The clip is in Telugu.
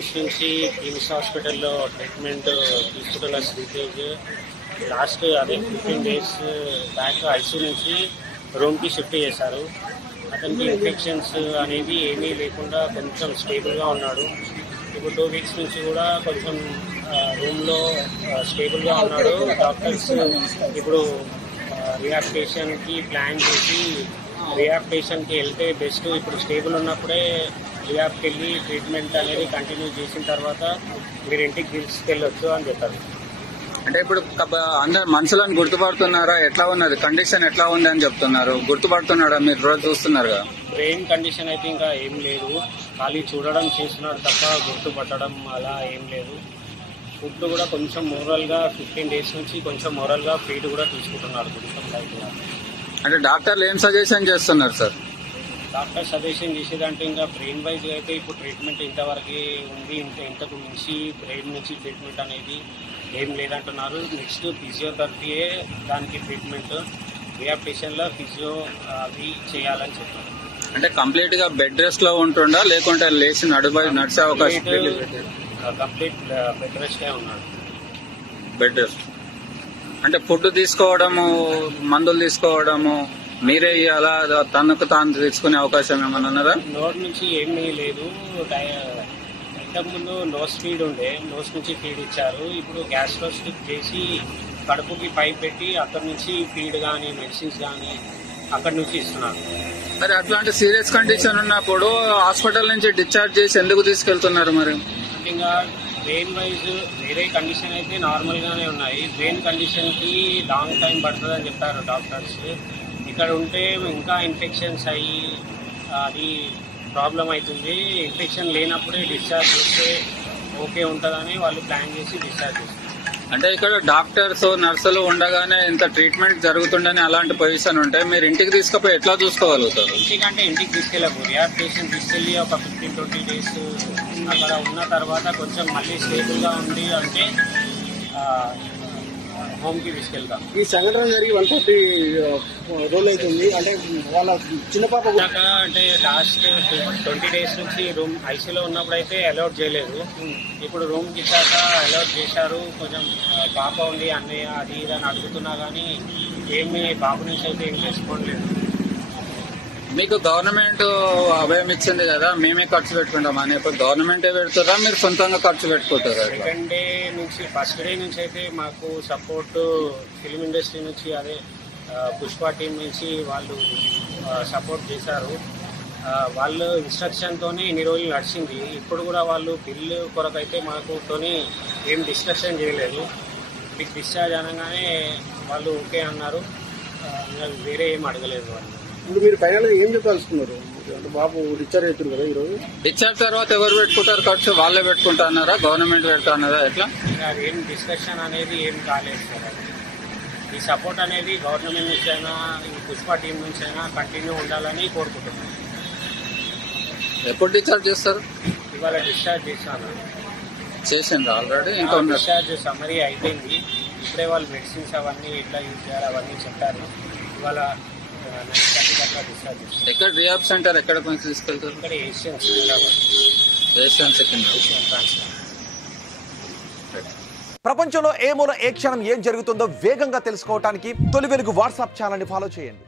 మంత్స్ నుంచి కిమ్స్ హాస్పిటల్లో ట్రీట్మెంట్ తీసుకుంటున్న Sritej last 15 days back ICU నుంచి రూమ్కి షిఫ్ట్ చేశారు. అతనికి ఇన్ఫెక్షన్స్ అనేది ఏమీ లేకుండా కొంచెం స్టేబుల్గా ఉన్నాడు. ఇప్పుడు 2 weeks నుంచి కూడా కొంచెం రూమ్లో స్టేబుల్గా ఉన్నాడు. డాక్టర్స్ ఇప్పుడు రిహాబిలిటేషన్కి ప్లాన్ చేసి రిహాబిలిటేషన్కి వెళ్తే బెస్ట్. ఇప్పుడు స్టేబుల్ ఉన్నప్పుడే రిహాబ్కి వెళ్ళి ట్రీట్మెంట్ అనేది కంటిన్యూ చేసిన తర్వాత మీరు ఇంటికి తీసుకెళ్ళొచ్చు అని చెప్పారు. అంటే ఇప్పుడు అందరు మనుషులను గుర్తుపడుతున్నారా? ఎట్లా ఉన్నది కండిషన్, ఎట్లా ఉంది అని చెప్తున్నారు. గుర్తుపడుతున్నాడా? మీరు రోజు చూస్తున్నారు కదా. బ్రెయిన్ కండిషన్ అయితే ఇంకా ఏం లేదు, ఖాళీ చూడడం చేస్తున్నాడు తప్ప గుర్తుపట్టడం అలా ఏం లేదు. ఫుడ్ కూడా కొంచెం మోరల్గా 15 days నుంచి కొంచెం మోరల్గా ఫీడ్ కూడా తీసుకుంటున్నారు కొంచెం లైట్గా. అంటే డాక్టర్లు ఏం సజెషన్ చేస్తున్నారు సార్? డాక్టర్ సజెషన్ చేసేదంటే ఇంకా బ్రెయిన్ వైజ్ అయితే ఇప్పుడు ట్రీట్మెంట్ ఇంతవరకు ఉంది, ఇంతకు మించి బ్రెయిన్ నుంచి ట్రీట్మెంట్ అనేది ఏం లేదంటున్నారు. నెక్స్ట్ ఫిజియోథెరపీయే దానికి ట్రీట్మెంట్. రిహాబిలిటేషన్లో ఫిజియో అవి చేయాలని చెప్పారు. అంటే కంప్లీట్ గా బెడ్ రెస్ట్ లో ఉంటుండా లేకుంటే లేచి నడిచే అవకాశం? కంప్లీట్ బెడ్ రెస్టే ఉన్నాడు. బెడ్ రెస్ట్ అంటే ఫుడ్ తీసుకోవడము, మందులు తీసుకోవడము మీరే అలా తనకు తాను తీసుకునే అవకాశం ఏమన్నా ఉన్నదా? నోట్ నుంచి ఏమీ లేదు. ఇంతకుముందు నోస్ ఫీడ్ ఉండే, నోస్ నుంచి ఫీడ్ ఇచ్చారు. ఇప్పుడు గ్యాస్ట్రో స్టిక్ చేసి కడుపుకి పైప్ పెట్టి అక్కడి నుంచి ఫీడ్ కానీ మెడిసిన్స్ కానీ అక్కడి నుంచి ఇస్తున్నారు. మరి అట్లాంటి సీరియస్ కండిషన్ ఉన్నప్పుడు హాస్పిటల్ నుంచి డిశ్చార్జ్ చేసి ఎందుకు తీసుకెళ్తున్నారు? మరి ఇంకా బ్రెయిన్ వైజ్ వేరే కండిషన్ అయితే నార్మల్ గానే ఉన్నాయి. బ్రెయిన్ కండిషన్ కి లాంగ్ టైం పడుతుంది అని చెప్పారు డాక్టర్స్. ఇక్కడ ఉంటే ఇంకా ఇన్ఫెక్షన్స్ అయ్యి అది ప్రాబ్లం అవుతుంది. ఇన్ఫెక్షన్ లేనప్పుడే డిశ్చార్జ్ చేస్తే ఓకే ఉంటుందని వాళ్ళు ప్లాన్ చేసి డిశ్చార్జ్ చేస్తారు. అంటే ఇక్కడ డాక్టర్స్ నర్సులు ఉండగానే ఇంత ట్రీట్మెంట్ జరుగుతుండని అలాంటి పొజిషన్ ఉంటే మీరు ఇంటికి తీసుకుపోయి ఎట్లా చూసుకోగలుగుతారు? ఇంటికంటే ఇంటికి తీసుకెళ్ళము. రిహాబిలిటేషన్ తీసుకెళ్ళి ఒక 15-20 days అక్కడ ఉన్న తర్వాత కొంచెం మళ్ళీ స్టేబుల్గా ఉంది అంటే హోమ్కి తీసుకెళ్తాం. ఈ సంఘటన జరిగి 140 రోజులు అవుతుంది. అంటే వాళ్ళ చిన్న పాప అంటే లాస్ట్ 20 days నుంచి రూమ్ ఐసీలో ఉన్నప్పుడు అయితే అలౌట్ చేయలేదు. ఇప్పుడు రూమ్కి ఇచ్చాక అలౌట్ చేశారు. కొంచెం పాప ఉంది అన్నయ్య అది ఇది అని అడుగుతున్నా కానీ ఏమి బాబు నుంచి అయితే ఏం రెస్పాండ్. మీకు గవర్నమెంట్ అభయం ఇచ్చింది కదా, మేమే ఖర్చు పెట్టుకుంటాం అని. ఇప్పుడు గవర్నమెంటే పెడుతుందా మీరు సొంతంగా ఖర్చు పెట్టుకుంటారా? సెకండ్ డే నుంచి ఫస్ట్ డే నుంచి అయితే మాకు సపోర్ట్ ఫిల్మ్ ఇండస్ట్రీ నుంచి అదే పుష్ప టీం నుంచి వాళ్ళు సపోర్ట్ చేశారు. వాళ్ళు ఇన్స్ట్రక్షన్తోనే ఇన్ని రోజులు నడిచింది. ఇప్పుడు కూడా వాళ్ళు బిల్లు కొరకైతే మాకుతోని ఏం డిస్కషన్ చేయలేదు. మీకు డిశ్చార్జ్ అనగానే వాళ్ళు ఓకే అన్నారు. వేరే ఏం అడగలేదు వాళ్ళు. ఇప్పుడు మీరు ఫైనల్ ఏం చెప్పాల్సుకున్నారు? అంటే బాబు డిశ్చార్జ్ అవుతారు కదా ఈరోజు. డిశ్చార్జ్ తర్వాత ఎవరు పెట్టుకుంటారు ఖర్చు? వాళ్ళే పెట్టుకుంటున్నారా, గవర్నమెంట్ పెడుతున్నారా, ఎట్లా? ఏం డిస్కషన్ అనేది ఏం కాలేదు సార్. ఈ సపోర్ట్ అనేది గవర్నమెంట్ నుంచి అయినా ఈ పుష్ప టీం నుంచి అయినా కంటిన్యూ ఉండాలని కోరుకుంటున్నాను. ఎప్పుడు డిశ్చార్జ్ చేస్తారు? ఇవాళ డిశ్చార్జ్ చేసిండ్రు ఆల్రెడీ? ఇంకా డిశ్చార్జ్ సమ్మరీ అయిపోయింది. ఇప్పుడే వాళ్ళు మెడిసిన్స్ అవన్నీ ఎట్లా యూజ్ చేయాలి అవన్నీ చెప్పారు. ఇవాళ 9:30 అట్లా డిశ్చార్జ్ చేస్తారు. ఎక్కడ రిహాబ్ సెంటర్ ఎక్కడ కొంచెం తీసుకెళ్తారు? ఇక్కడ ఏషియన్ సికింద్రాబాద్. ప్రపంచంలో ఏ మూల ఏ క్షణం ఏం జరుగుతుందో వేగంగా తెలుసుకోవడానికి తొలి వెలుగు వాట్సాప్ ఛానల్ని ఫాలో చేయండి.